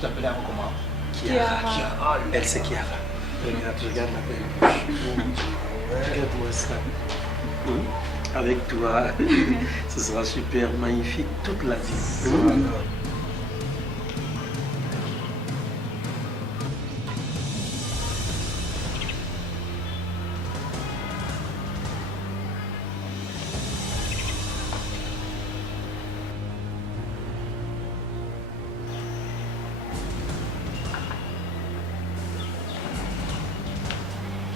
t'appelais avant comment? Kiara. Elle, c'est Kiara. Regarde la belle bouche. Regarde-moi ça. Avec toi, ce sera super magnifique toute la vie.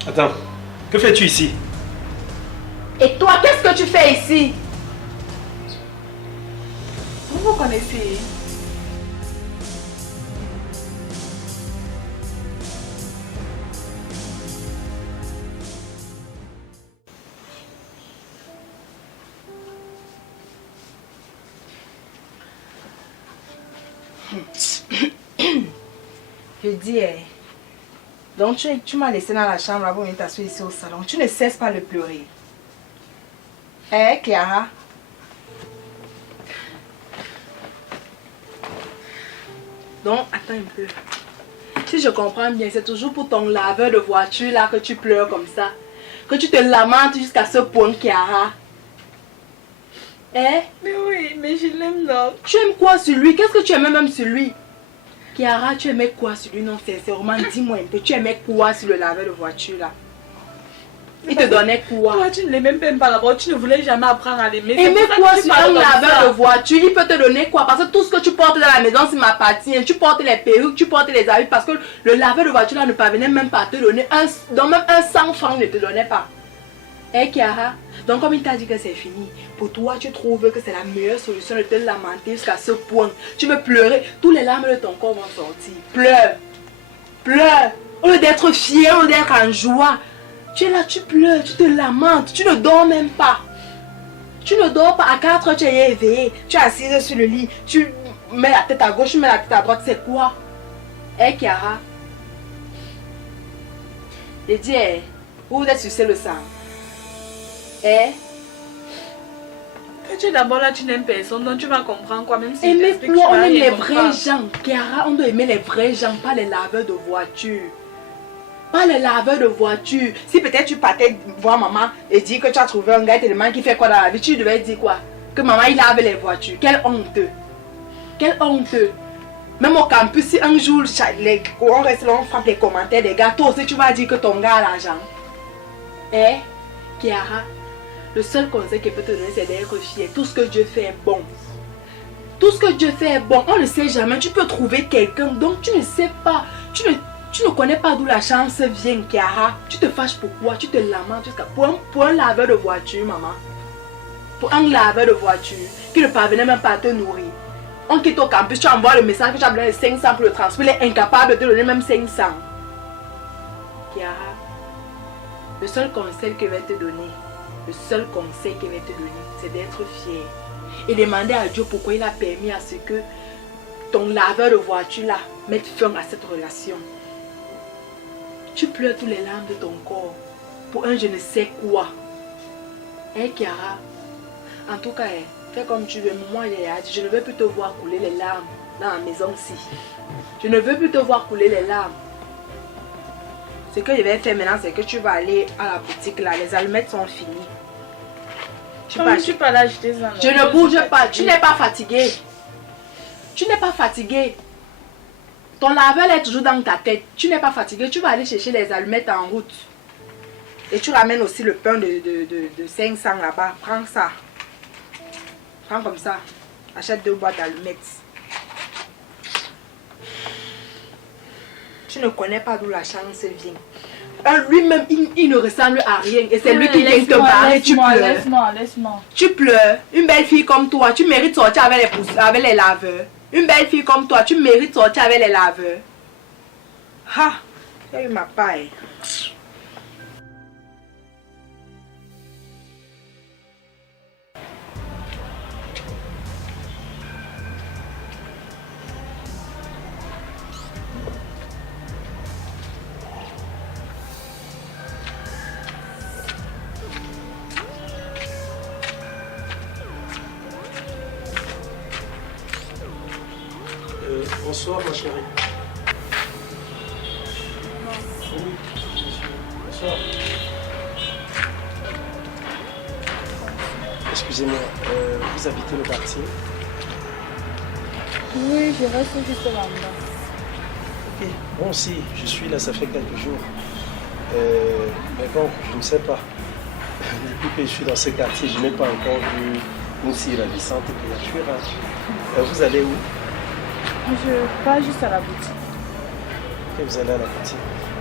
Attends, que fais-tu ici? Et toi, qu'est-ce que tu fais ici? Vous vous connaissez? Je dis, donc tu m'as laissé dans la chambre avant de t'asseoir ici au salon. Tu ne cesses pas de pleurer. Clara? Donc, attends un peu. Si je comprends bien, c'est toujours pour ton laveur de voiture là que tu pleures comme ça. Que tu te lamentes jusqu'à ce point, Clara. Mais oui, mais je l'aime donc. Tu aimes quoi sur lui? Qu'est-ce que tu aimais même sur lui? Kiara, tu aimais quoi sur lui? Non, sincèrement, dis-moi un peu. Tu aimais quoi sur le laveur de voiture là? Il te donnait quoi? Toi, tu ne l'aimais même pas d'abord. Tu ne voulais jamais apprendre à l'aimer. Aimer quoi sur un laveur de voiture? Il peut te donner quoi? Parce que tout ce que tu portes dans la maison, c'est m'appartient. Tu portes les perruques, tu portes les habits. Parce que le laveur de voiture là ne parvenait même pas à te donner donc même un 100 francs ne te donnait pas. Kiara, donc comme il t'a dit que c'est fini, pour toi tu trouves que c'est la meilleure solution de te lamenter jusqu'à ce point. Tu veux pleurer, tous les larmes de ton corps vont sortir. Pleure, pleure. Au lieu d'être fier, au lieu d'être en joie, tu es là, tu pleures, tu te lamentes, tu ne dors même pas. Tu ne dors pas, à 4 heures tu es éveillé, tu es assise sur le lit, tu mets la tête à gauche, tu mets la tête à droite, c'est quoi? Kiara, je dis, vous êtes sur le sang. Quand tu es d'abord là, tu n'aimes personne, donc tu vas comprendre quoi, même si aimer quoi? On aime les vrais gens. Kiara, on doit aimer les vrais gens, pas les laveurs de voiture. Pas les laveurs de voiture. Si peut-être tu partais voir maman et dire que tu as trouvé un gars tellement qui fait quoi dans la vie, tu devais dire quoi? Que maman il lave les voitures. Quelle honte! Quelle honte! Même au campus, si un jour on reste là, on frappe les commentaires des gars, toi aussi tu vas dire que ton gars a l'argent. Kiara, le seul conseil qu'il peut te donner, c'est d'être fier. Tout ce que Dieu fait est bon. Tout ce que Dieu fait est bon. On ne sait jamais. Tu peux trouver quelqu'un. Donc, tu ne sais pas. Tu ne connais pas d'où la chance vient, Kiara. Tu te fâches pourquoi? Tu te lamentes jusqu'à... Pour un laveur de voiture, maman. Pour un laveur de voiture qui ne parvenait même pas à te nourrir. On quitte au campus, tu envoies le message que tu as besoin de 500 pour le transport. Il est incapable de te donner même 500. Kiara, le seul conseil qu'il va te donner, c'est d'être fier. Et demander à Dieu pourquoi il a permis à ce que ton laveur de voiture là mette fin à cette relation. Tu pleures tous les larmes de ton corps pour un je ne sais quoi. Kiara, en tout cas, fais comme tu veux. Moi, je ne veux plus te voir couler les larmes dans la maison-ci. Je ne veux plus te voir couler les larmes. Ce que je vais faire maintenant, c'est que tu vas aller à la boutique là. Les allumettes sont finies. Tu peux aller acheter ça. Je ne bouge pas. Tu n'es pas fatigué. Tu n'es pas fatigué. Ton laveur est toujours dans ta tête. Tu n'es pas fatigué. Tu vas aller chercher les allumettes en route. Et tu ramènes aussi le pain de 500 là-bas. Prends ça. Prends comme ça. Achète 2 boîtes d'allumettes. Tu ne connais pas d'où la chance vient. Lui-même, il ne ressemble à rien. Et c'est lui qui vient te barrer. Tu pleures. Laisse-moi. Tu pleures. Une belle fille comme toi, tu mérites de sortir avec les laveurs. Une belle fille comme toi, tu mérites de sortir avec les laveurs. Ah, j'ai eu ma paille. Bonsoir, ma chérie. Oui, bonsoir. Excusez-moi, vous habitez le quartier? Oui, je reste juste là-bas. Ok. Bon, si, je suis là, ça fait quelques jours. Mais bon, je ne sais pas. Depuis que je suis dans ce quartier, je n'ai pas encore vu une si ravissante créature. Vous allez où? Je pars juste à la boutique. Ok, vous allez à la boutique.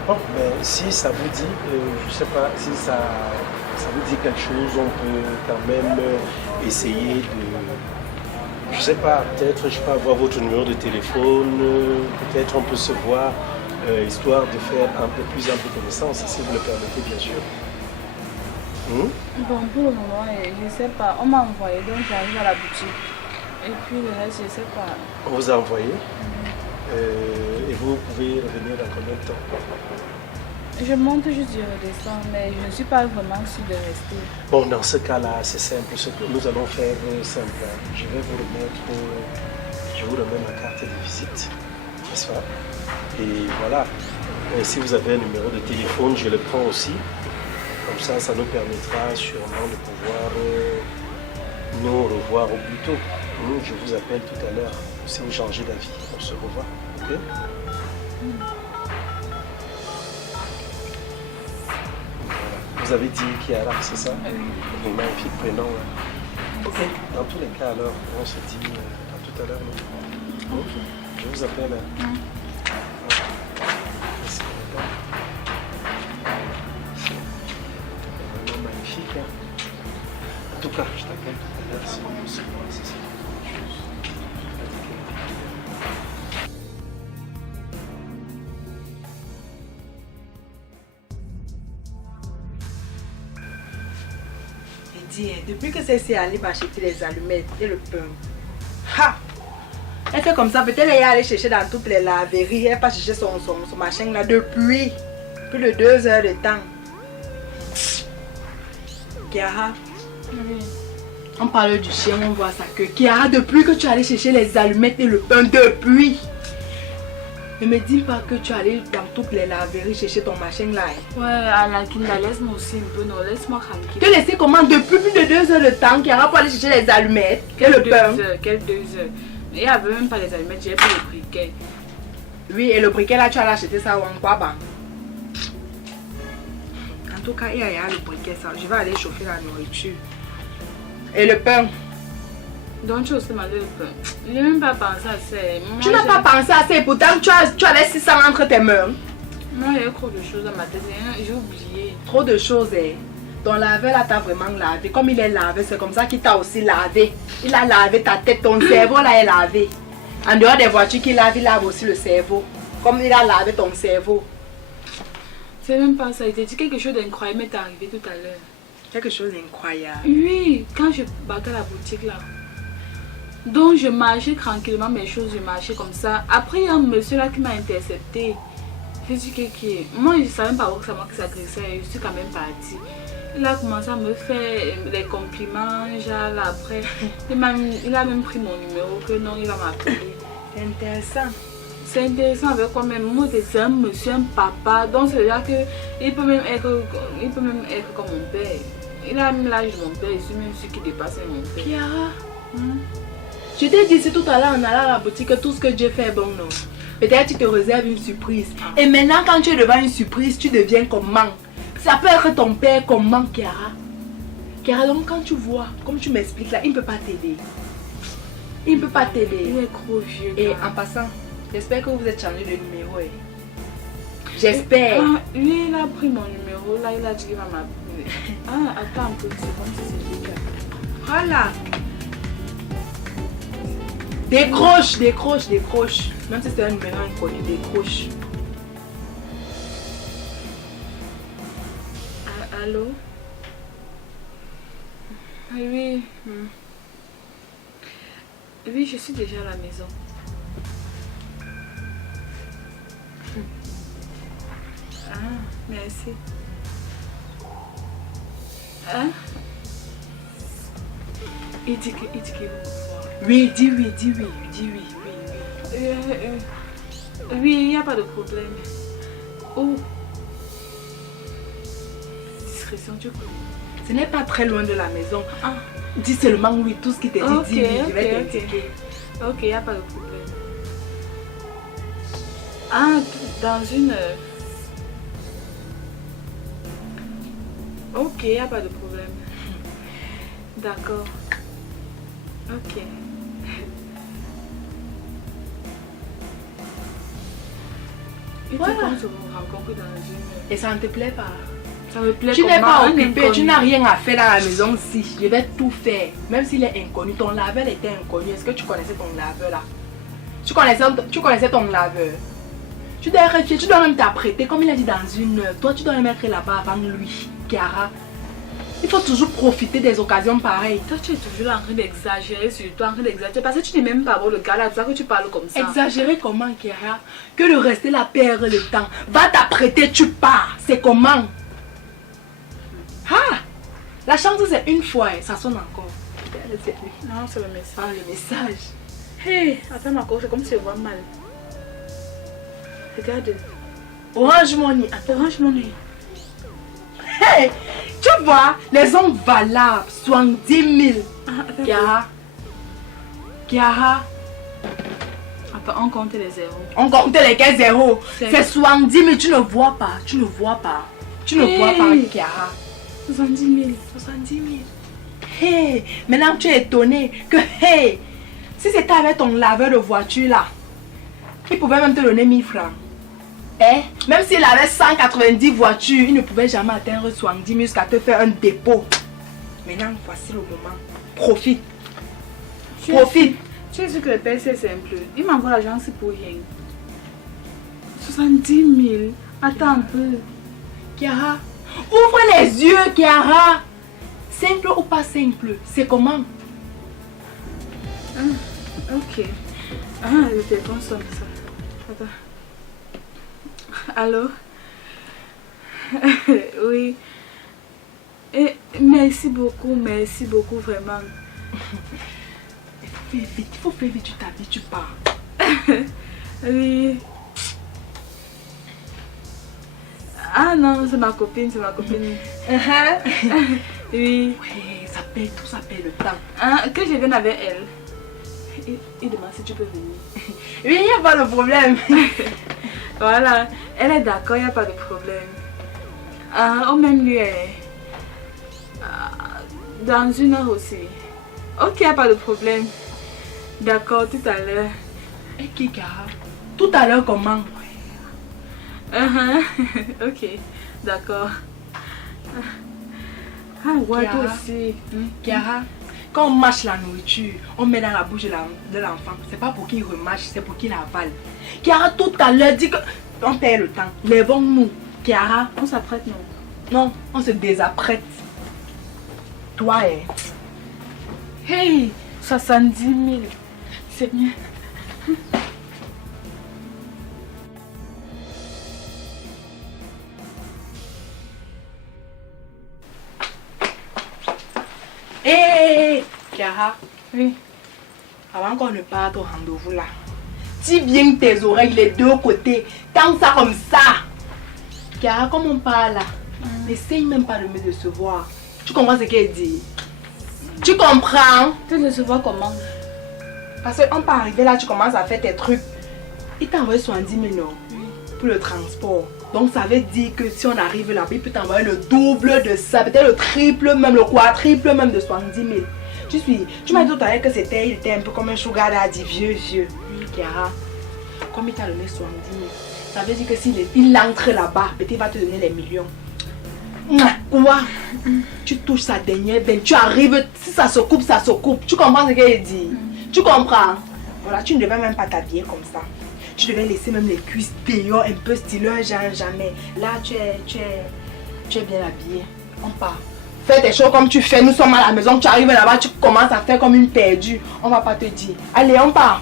Bon, mais si ça vous dit, je ne sais pas, si ça vous dit quelque chose, on peut quand même essayer de... Je ne sais pas, peut-être je peux avoir votre numéro de téléphone, peut-être on peut se voir, histoire de faire un peu plus ample connaissance, si vous le permettez, bien sûr. Bon, pour le moment, je ne sais pas. On m'a envoyé, donc j'arrive à la boutique. Et puis le reste, je ne sais pas. On vous a envoyé et vous pouvez revenir dans combien de temps? Je monte juste, je redescends, mais je ne suis pas vraiment sûre de rester. Bon, dans ce cas-là, c'est simple. Ce que nous allons faire, simple. Je vais vous remettre, je vous remets ma carte de visite, n'est-ce pas? Et voilà. Et si vous avez un numéro de téléphone, je le prends aussi. Comme ça nous permettra sûrement de pouvoir nous revoir au plus tôt. Je vous appelle tout à l'heure. Si vous changez d'avis, on se revoit. Ok? Voilà. Vous avez dit Kiara, c'est ça? Oui. Magnifique prénom. Hein. Ok. Dans tous les cas, alors, on se dit à tout à l'heure. Ok. Je vous appelle. Hein. Magnifique. Hein. En tout cas, je t'appelle tout à l'heure si on se voit, c'est ça. Et dis, depuis que c'est allé m'acheter les allumettes et le pain, ha! Elle fait comme ça, peut-être elle est allée chercher dans toutes les laveries, elle pas chercher son machin là depuis plus de 2 heures de temps. Kiara, Oui. on parle du chien, on voit ça que Kiara, depuis que tu es allée chercher les allumettes et le pain, depuis. Ne me dis pas que tu es allée dans toutes les laveries chercher ton machin là. Ouais, à la Kinda, laisse-moi aussi un peu, non, laisse-moi tranquille. Tu laissé comment depuis plus de 2 heures de temps Kiara pour aller chercher les allumettes et le pain? Quelles 2 heures? Il n'y avait même pas les allumettes, j'ai pris le briquet. Oui, et le briquet là, tu as acheté ça en quoi, bah? En tout cas, il y a le briquet, ça. Je vais aller chauffer la nourriture. Et le pain? Donc, tu as aussi demandé le pain. Je n'ai même pas pensé à ça. Tu n'as pas pensé à ça et pourtant tu as laissé ça entre tes mains. Moi, il y a trop de choses dans ma tête. J'ai oublié. Trop de choses, eh. Ton laveur là t'a vraiment lavé. Comme il est lavé, c'est comme ça qu'il t'a aussi lavé. Il a lavé ta tête, ton cerveau là est lavé. En dehors des voitures qu'il lave, il lave aussi le cerveau. Comme il a lavé ton cerveau. C'est même pas ça. Il t'a dit quelque chose d'incroyable m'est arrivé tout à l'heure. Quelque chose d'incroyable. Oui, quand je battais à la boutique là. Donc je marchais tranquillement mes choses, je marchais comme ça. Après il y a un monsieur là qui m'a intercepté. J'ai dit que moi je ne savais pas que c'est moi qui s'agressait, je suis quand même partie. Il a commencé à me faire des compliments, genre là, après. Il a même pris mon numéro, que non, il va m'appeler. C'est intéressant. C'est intéressant avec quoi même. Moi c'est un monsieur, un papa. Donc c'est là que il peut même être comme mon père. Il a même l'âge de mon père, je suis même celui qui dépasse mon père. Kiara, je t'ai dit tout à l'heure en allant à la boutique que tout ce que Dieu fait est bon, non? Peut-être tu te réserves une surprise. Et maintenant quand tu es devant une surprise, tu deviens comment? Ça peut être ton père comment, Kiara? Kiara, donc quand tu vois, comme tu m'expliques là, il ne peut pas t'aider. Il ne peut pas t'aider. Il est trop vieux. Et en passant, j'espère que vous êtes changé de numéro. J'espère. Lui, il a pris mon numéro, là, il a dit qu'il va m'appeler. Ah, attends un peu, c'est comme si c'est lui. Voilà. Décroche, décroche, décroche. Même si c'est un numéro inconnu, décroche. Allô? Oui. Oui, je suis déjà à la maison. Ah, merci. Hein? Il dit qu'il veut me voir. Oui, dis oui, dis oui, dis oui, oui, oui. Oui, il n'y a pas de problème. Oh. Discrétion, tu connais. Ce n'est pas très loin de la maison. Ah. Dis seulement oui, tout ce qui t'est dit, Ok, dis oui, je vais ok, t'indiquer. Ok, il n'y a pas de problème. Ah, dans une... Ok, il n'y a pas de problème. D'accord. Ok. Et Voilà. tu penses qu'on se rencontre dans une... Et ça ne te plaît pas? Ça me plaît. Tu n'es comment pas un occupé, inconnu. tu n'as rien à faire dans la maison si. Je vais tout faire. Même s'il est inconnu, ton laveur était inconnu. Est-ce que tu connaissais ton laveur là? Tu connaissais ton laveur. Tu dois réfléchir, tu dois même t'apprêter. Comme il a dit dans une heure, toi tu dois même être là-bas avant lui, Kiara. Il faut toujours profiter des occasions pareilles. Toi, tu es toujours là en train d'exagérer sur toi, en train d'exagérer. Parce que tu n'es même pas bon le gars là, tu vois que tu parles comme ça. Exagérer comment, Kiara? Que de rester là, perdre le temps. Va t'apprêter, tu pars. C'est comment? Ah! La chance c'est une fois, ça sonne encore. Non, c'est le message. Ah, le message. Hé, attends ma c'est comme si je vois mal. Regarde. Orange Money. Orange Money. Hey! Tu vois, les hommes valables, 70 000. Ah, attends. Kiara. Kiara. Attends, on compte les zéros. On compte les 15 zéros. C'est- C'est 70 000. Tu ne vois pas. Tu ne vois pas. Tu ne vois pas, Hey! Kiara. 70 000. 70 000. Hey! Maintenant tu es étonné que, hey! Si c'était avec ton laveur de voiture là, il pouvait même te donner 1000 francs. Eh? Même s'il avait 190 voitures, il ne pouvait jamais atteindre 70 000 jusqu'à te faire un dépôt. Maintenant, voici le moment. Profite. Profite. Tu es sûr que le père c'est simple. Il m'envoie l'argent c'est pour rien. 70 000. Attends un peu. Kiara, ouvre les yeux, Kiara. Simple ou pas simple, c'est comment? Ok. Ah, le téléphone sonne ça. Attends. Allô? Oui. Et merci beaucoup vraiment. Il faut faire vite, tu t'habilles, tu pars. Oui. Ah non, c'est ma copine, c'est ma copine. Oui. Ouais, ça perd, tout ça perd le temps. Ah, que je vienne avec elle. Il demande si tu peux venir. Oui, il n'y a pas de problème. Voilà, elle est d'accord, il n'y a pas de problème. Ah, au même lieu. Dans une heure aussi. Ok, il n'y a pas de problème. D'accord, tout à l'heure. Et Kikara, tout à l'heure comment? Ok, d'accord. Ah, ouais, toi Kiara. aussi. Kiara, quand on mâche la nourriture, on met dans la bouche de l'enfant. C'est pas pour qu'il remâche, c'est pour qu'il avale. Kiara, tout à l'heure, dit que on perd le temps. Lèvons-nous. Kiara, On s'apprête, non? non, on se désapprête. Toi, Hey, 70 000. C'est mieux. Hé, Kiara, Oui. avant qu'on ne parte au rendez-vous là, dis bien tes oreilles les deux côtés, tant ça comme ça. Kiara, comme on parle là, n'essaye même pas de me décevoir. Tu comprends ce qu'elle dit? Tu comprends? Tu veux se voir comment? Parce qu'on peut arriver là, tu commences à faire tes trucs. Il t'a envoyé 70 000 non? Pour le transport. Donc ça veut dire que si on arrive là, il peut t'envoyer le double de ça, peut-être le triple même, le quadruple même de 70 000. Tu m'as dit tout à l'heure que il était un peu comme un sugar daddy, vieux. Oui, Kiara. Comme il t'a donné 70 000, ça veut dire que s'il entre là-bas, peut-être il va te donner les millions. Quoi? Tu touches sa dernière veine, tu arrives, si ça se coupe, ça se coupe. Tu comprends ce qu'elle dit? Tu comprends? Voilà, tu ne devais même pas t'habiller comme ça. Tu devais laisser même les cuisses dehors, un peu styleux, jamais. Là, tu es bien habillée. On part. Fais tes choses comme tu fais. Nous sommes à la maison. Tu arrives là-bas, tu commences à faire comme une perdue. On va pas te dire. Allez, on part.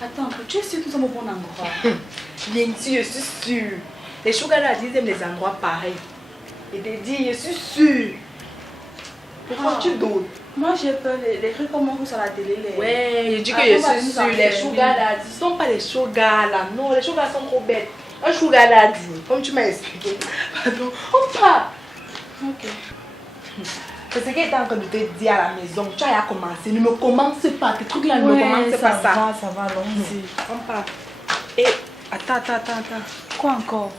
Attends, tu es sûr que nous sommes au bon endroit? Bien sûr, je suis sûre. Les sugar daddies aiment les endroits pareils. Et te dis, je suis sûre. Pourquoi tu doutes? Moi j'ai peur des trucs comme on voit sur la télé. Ouais, je dis que je suis sûre. Les sugar daddies ne sont pas les sugar là. Non, les sugar sont trop bêtes. Un sugar daddy, comme tu m'as expliqué. Pardon, on part. Ok. C'est ce qu'elle est en train de te dire à la maison. Tu as commencé. Ne me commence pas. Tes trucs là ne me commencent pas ça. Ça va, allons-y. On part. Et attends. Quoi encore?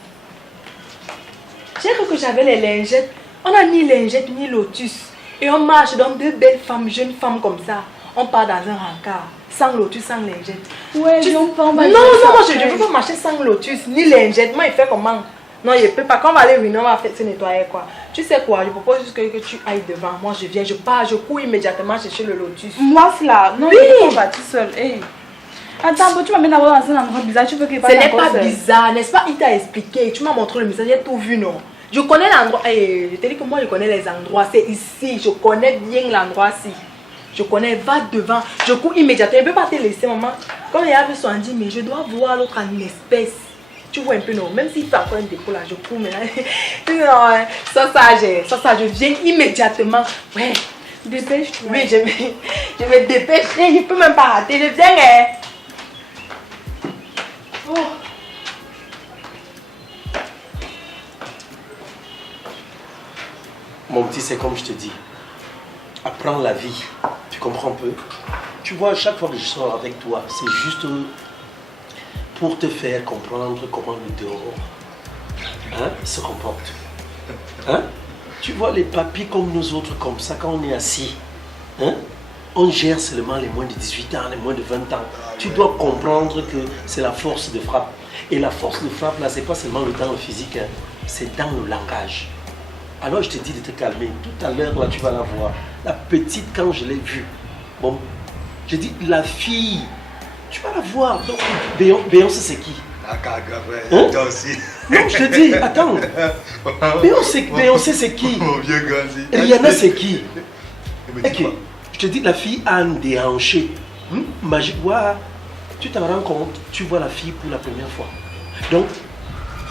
J'ai cru que j'avais les lingettes. On a ni lingettes ni lotus. Et on marche dans deux belles femmes, jeunes femmes comme ça. On part dans un rencard. Sans lotus, sans lingettes. Ouais, on peut en Non, moi je ne peux pas marcher sans lotus ni lingettes. Moi, il fait comment? Non, il ne peut pas. Quand on va aller réunir, on va faire se nettoyer quoi. Tu sais quoi? Je propose juste que tu ailles devant. Moi, je viens, je pars, je cours immédiatement chercher le lotus. Moi, là. Non, oui. on va tout seul. Hey. Attends, tu m'amènes d'abord dans un endroit bizarre. Tu veux qu'il Ce n'est pas bizarre, n'est-ce pas? Il t'a expliqué. Tu m'as montré le message, j'ai tout vu, non? Je connais l'endroit. Hey, je te dis que moi, je connais les endroits. C'est ici. Je connais bien l'endroit-ci. Je connais, va devant. Je cours immédiatement. Je ne peux pas te laisser, maman. Comme il y avait son dit, mais je dois voir l'autre en espèce. Tu vois un peu, non? Même s'il fait encore un dépôt là, je cours maintenant. Non, ça, je viens immédiatement. Ouais. Dépêche-toi. Oui, je me dépêche. Je ne peux même pas rater. Je viens, hein. Oh. Mon petit, c'est comme je te dis. Apprends la vie. Tu comprends un peu? Tu vois, chaque fois que je sors avec toi, c'est juste pour te faire comprendre comment le dehors se comporte. Hein? Tu vois les papis comme nous autres, comme ça, quand on est assis, on gère seulement les moins de 18 ans, les moins de 20 ans. Tu dois comprendre que c'est la force de frappe. Et la force de frappe, là, c'est pas seulement dans le physique, c'est dans le langage. Alors je te dis de te calmer. Tout à l'heure, là, tu vas la voir. La petite, quand je l'ai vue, bon, je dis, la fille, tu vas la voir. Donc, Beyoncé, c'est qui? Toi aussi. Non, je te dis, attends. Beyoncé, c'est qui? Rihanna, c'est qui? Ok, je te dis, la fille a un déhanché. Magique, tu t'en rends compte, tu vois la fille pour la première fois. Donc,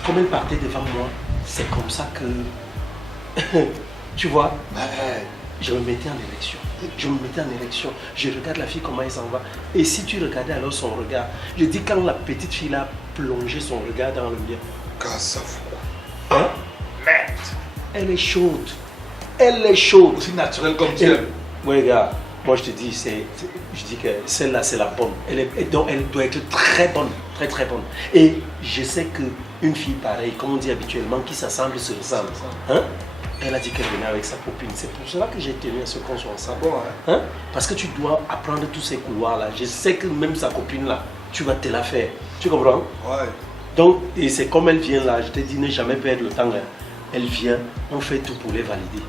comme elle partait devant moi, c'est comme ça que... tu vois, je me mettais en érection. Je regarde la fille, comment elle s'en va. Et si tu regardais alors son regard, je dis quand la petite fille a plongé son regard dans le mien. Hein? Merde. Elle est chaude. Aussi naturelle comme tu es. Oui, gars, moi je te dis, je dis que celle-là c'est la bonne. Donc elle doit être très bonne, très bonne. Et je sais qu'une fille pareille, comme on dit habituellement, qui s'assemble se ressemble. Hein? Elle a dit qu'elle venait avec sa copine. C'est pour cela que j'ai tenu à ce qu'on soit ensemble. Bon, hein? Parce que tu dois apprendre tous ces couloirs-là. Je sais que même sa copine-là, tu vas te la faire. Tu comprends? Ouais. Donc, et c'est comme elle vient là, je te dis, ne jamais perdre le temps. Hein. Elle vient, on fait tout pour les valider.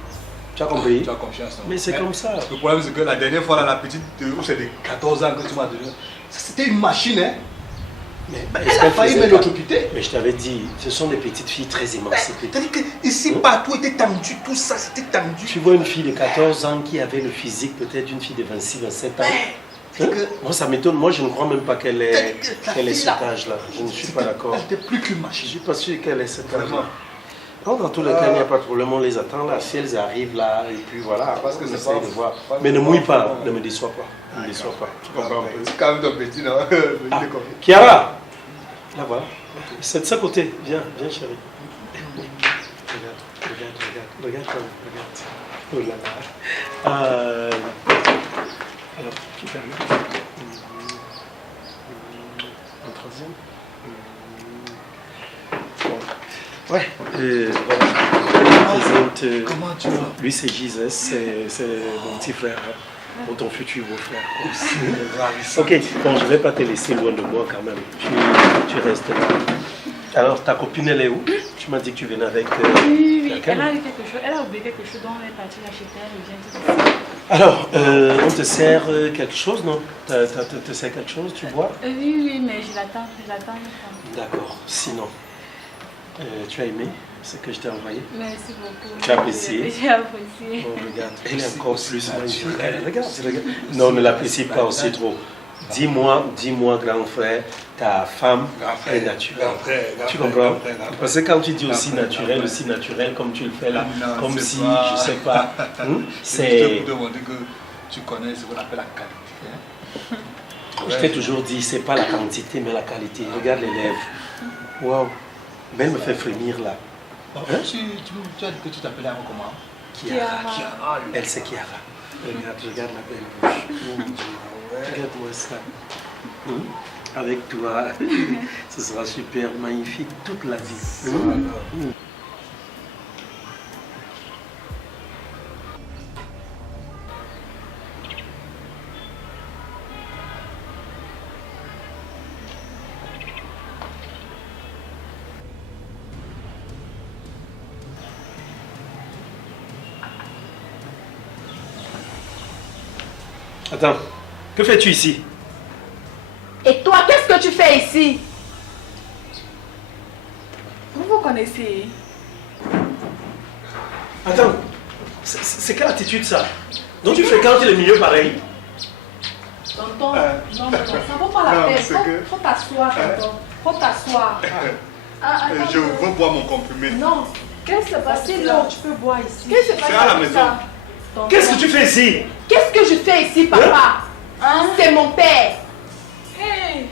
Tu as compris? Tu as confiance. Non? Mais c'est comme ça. Le problème, c'est que la dernière fois, là, la petite, c'est de 14 ans que tu m'as donné. C'était une machine, hein? Mais elle a failli m'électrocuter. Mais je t'avais dit, ce sont des petites filles très émancipées. C'est-à-dire que ici, partout était tendu, tout ça, c'était tendu. Tu vois une fille de 14 ans qui avait le physique peut-être d'une fille de 26, 27 ans. Hein? Moi, ça m'étonne. Moi, je ne crois même pas qu'elle ait cet âge-là. Je ne suis pas d'accord. Elle n'était plus qu'une machine. Je ne suis pas sûr qu'elle ait cet âge-là. Dans tous les cas, il n'y a pas de problème. On les attend là. Si elles arrivent là, et puis voilà, on essaie de voir. Mais ne mouille pas, ne me déçois pas. Ne me déçois pas. Tu comprends un peu? C'est quand même ton petit, non? Chiara! Là, voilà. C'est de ce côté. Viens, chérie. Regarde quand même. Regarde. Oh là là. Alors, tu permets. Un troisième. Ouais. Voilà. Comment tu vas? Lui, c'est Jesus, c'est mon petit frère. Pour ton futur beau-frère. Ok, bon, je ne vais pas te laisser loin de moi quand même. Tu restes là. Alors, ta copine, elle est où? Tu m'as dit que tu venais avec... Oui, elle a eu quelque chose. Elle a oublié quelque chose, donc elle est partie l'acheter, elle vient tout ça. Alors, on te sert quelque chose, non? Te sert quelque chose, tu bois? Oui, mais je l'attends. D'accord, sinon, tu as aimé ce que je t'ai envoyé? Merci beaucoup. Tu as apprécié? J'ai apprécié. Oh, regarde, elle est encore plus magnifique. Regarde. Non, ne l'apprécie pas aussi trop. Dis-moi, grand frère, ta femme est naturelle. Tu comprends? Parce que quand tu dis aussi naturel, comme tu le fais là, Non, comme c'est si, pas- je sais pas, C'est c'est... pour demander que tu connais ce qu'on appelle la qualité. Hein. Je t'ai toujours dit, c'est pas la quantité, mais la qualité. Regarde les lèvres. Waouh. Mais elle me fait frémir là. Bon, Hein? tu as dit que tu t'appelais avant comment? Kiara. Elle, c'est Kiara. Regarde la belle bouche. Regarde-moi ça. Avec toi, ce sera super magnifique toute la vie. Attends, que fais-tu ici? Et toi, qu'est-ce que tu fais ici? Vous vous connaissez? Attends, c'est quelle attitude ça? Donc tu fréquentes les milieux pareils? Tonton, non, ça vaut pas la non, peine. c'est que- Faut t'asseoir, tonton. Faut t'asseoir. Attends, Je veux boire mon comprimé. non, Qu'est-ce qui se passe c'est là? là, tu peux boire ici. Qu'est-ce qui se passe C'est à la avec maison. ça? Tonton, Qu'est-ce que tu fais ici? Qu'est-ce que je fais ici, papa? Hein? C'est mon père. Hey!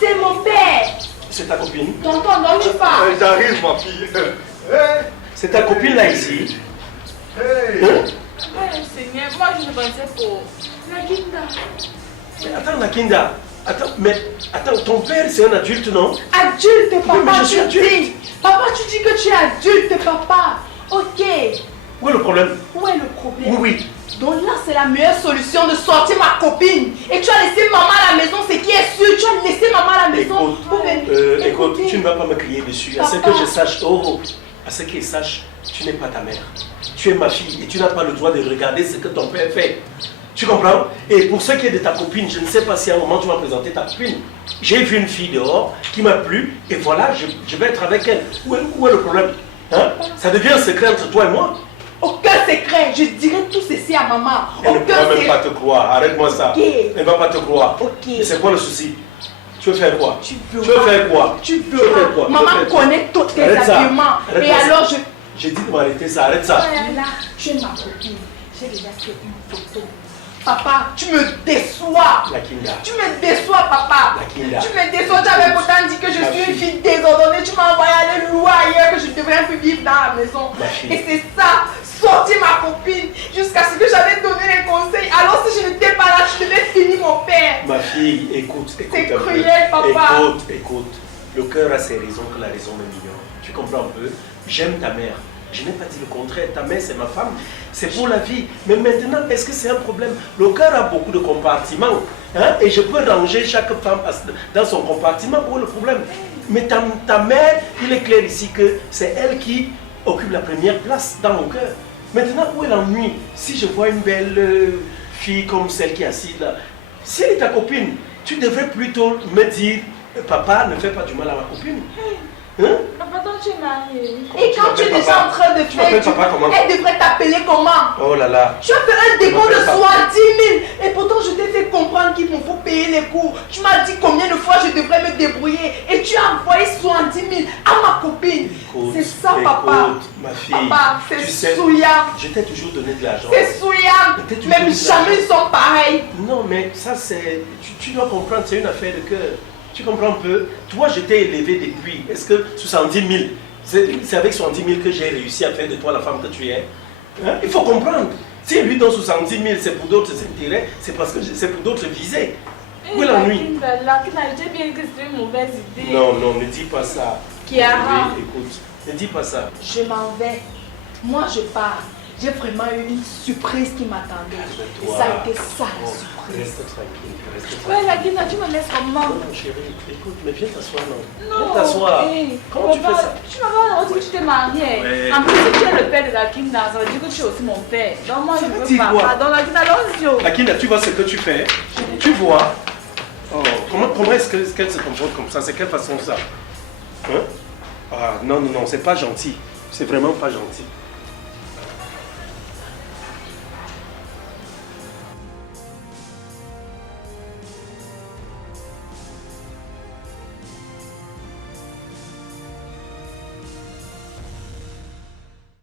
C'est mon père. C'est ta copine? Tonton, non, tu parles. J'arrive, ma fille. Hey, C'est ta copine là ici? hey. Ouais, Seigneur, moi je me pensais pour la guinda. Mais attends, Nakinda. Attends, ton père c'est un adulte, non? Adulte, mais papa, je suis tu adulte. dis. Papa, tu dis que tu es adulte, papa. Ok. Où est le problème? Où est le problème? Oui. Donc là, c'est la meilleure solution de sortir ma copine. Et tu as laissé maman à la maison, c'est qui est sûr. Tu as laissé maman à la maison. Écoute, pour venir. écoute, Écoutez. tu ne vas pas me crier dessus. À ce Papa. que je sache, à ce qu'il sache, tu n'es pas ta mère. Tu es ma fille et tu n'as pas le droit de regarder ce que ton père fait. Tu comprends? Et pour ce qui est de ta copine, je ne sais pas si à un moment tu vas présenter ta copine. J'ai vu une fille dehors qui m'a plu et voilà, je vais être avec elle. Où est le problème? Hein? Ça devient un secret entre toi et moi. Aucun secret. Je dirai tout ceci à maman. Elle ne Aucun pourra même secret. pas te croire. Arrête-moi ça. Ok. Elle ne va pas te croire. Ok. Et c'est quoi le souci? Tu veux faire quoi? Tu veux verras. faire quoi? Tu veux faire verras. quoi? Maman Tu veux faire quoi? connaît tous tes Arrête ça. habillements. Et Arrête-moi ça. alors, J'ai dit de m'arrêter ça. Arrête ça. là, tu es ma copine. J'ai déjà fait une photo. Papa, tu me déçois. La Kinda. Tu me déçois, papa. La Kinda. Tu me déçois. Tu avais pourtant dit que je Ma suis une fille. fille désordonnée. Tu m'as envoyé aller louer ailleurs, que je devrais plus vivre dans la maison. Ma fille. Et c'est ça, sortir ma copine jusqu'à ce que j'allais donner les conseils. Alors si je n'étais pas là, tu devais finir mon père. Ma fille, écoute un peu. cruel, papa. Écoute. Le cœur a ses raisons que la raison m'ignore. Tu comprends un peu? J'aime ta mère. Je n'ai pas dit le contraire. Ta mère, c'est ma femme. C'est pour la vie. Mais maintenant, est-ce que c'est un problème? Le cœur a beaucoup de compartiments. Hein? Et je peux ranger chaque femme dans son compartiment. Où est le problème? Mais ta mère, il est clair ici que c'est elle qui occupe la première place dans mon cœur. Maintenant, où est l'ennui? Si je vois une belle fille comme celle qui est assise là, si elle est ta copine, tu devrais plutôt me dire, papa, ne fais pas du mal à ma copine. Hein? Papa, toi tu es marié. Et quand tu es m'appelles déjà papa? en train de Tu faire m'appelles papa comment? elle devrait t'appeler comment? Oh là là. Tu as fait un décompte de m'appelles papa. 70 000 et pourtant je t'ai fait comprendre qu'il me faut payer les cours. Tu m'as dit combien de fois je devrais me débrouiller et tu as envoyé 70 000 à ma copine. C'est ça, papa. Écoute, ma fille. Papa, tu c'est sais, souillant. je t'ai toujours donné de l'argent. C'est souillant. Peut-être tu Même peux dire jamais ça. ils sont pareils. Non, mais ça, c'est. Tu dois comprendre, c'est une affaire de cœur. Tu comprends un peu? Toi, je t'ai élevé depuis. Est-ce que 70 000, c'est avec 70 000 que j'ai réussi à faire de toi la femme que tu es? Hein? Il faut comprendre. Si lui donne 70 000, c'est pour d'autres intérêts, c'est parce que c'est pour d'autres visées. Où est l'ennui? La Kinda, je sais bien que c'est une mauvaise idée. Non, ne dis pas ça. Kiara. Oui, écoute, ne dis pas ça. Je m'en vais. Moi, je pars. J'ai vraiment eu une surprise qui m'attendait. Et ça a été ça, la surprise. Reste tranquille, reste Ouais, tranquille. la Kinda, tu me laisses comment? Non, chérie, écoute, mais viens t'asseoir, non? Non. Viens t'asseoir. Hey, Comment tu fais papa, ça? Tu m'as pas dit que tu t'es marié. Ouais. En plus, si tu es le père de la Kinda, ça veut dire que tu es aussi mon père. Donc moi, Ça je veut veux dire pas. quoi? Donc la Kinda, allons-y. Lakinda, tu vois ce que tu fais? Tu vois? Oh, comment est-ce qu'elle se comporte comme ça? C'est quelle façon ça? Hein? Ah, non, c'est pas gentil. C'est vraiment pas gentil.